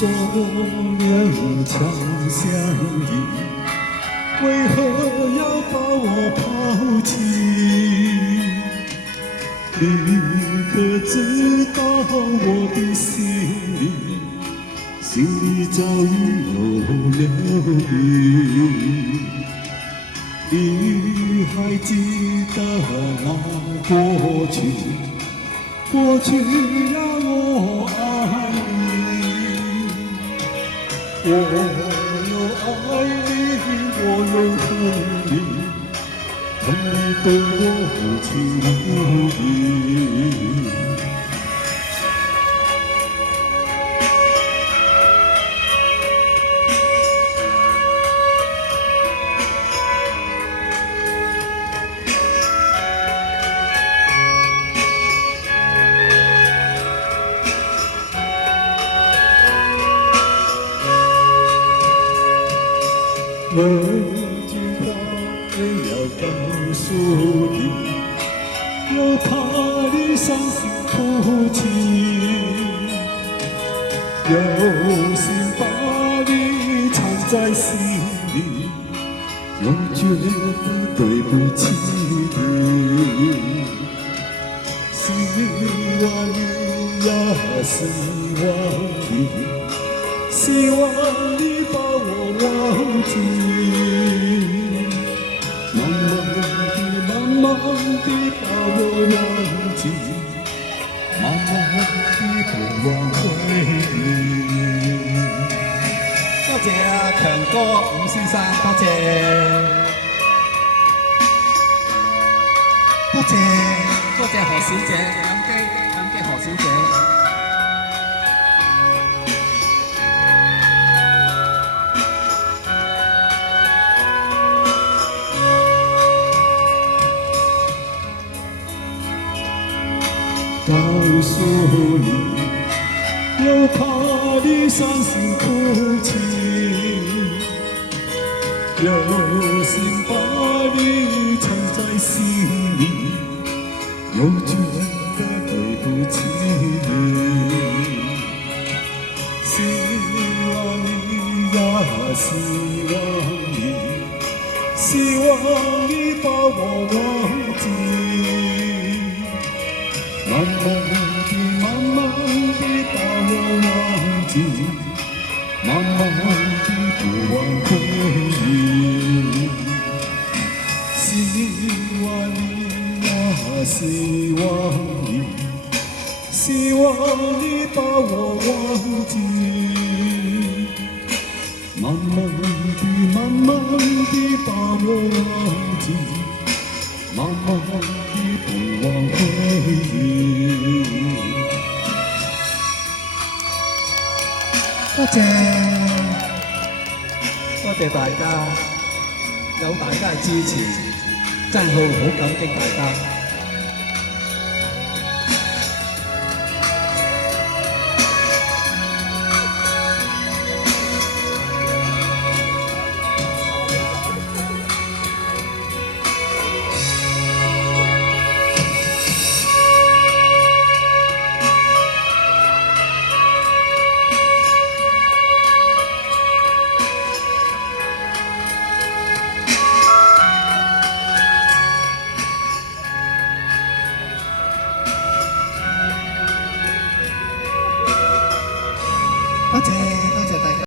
说两情相依，为何要把我抛弃？你可知道我的心里早已有了你？你还记得那过去？过去让我爱你，我又爱你，我又恨你，恨你对我无情无义。有句话要告诉你，又怕你伤心哭泣，有心把你藏在心里，又觉得对不起你。希望你呀，希望你，希望你把我忘记。慢慢地把我忘记，慢慢地不忘回你。多謝強哥伍先生，多謝，多謝何小姐，感激何小姐。告诉你，又怕你伤心哭泣，有心把你藏在心里，又觉得对不起你。希望你呀，希望你，希望你把我忘记。慢慢地，慢慢地把我忘记，慢慢地不忘回忆。希望你呀，希望你，希望你把我忘记。慢慢地，慢慢地把我忘记，慢慢地不忘回憶。多謝，多謝大家，有大家嘅支持，真係好感激大家。多謝大家。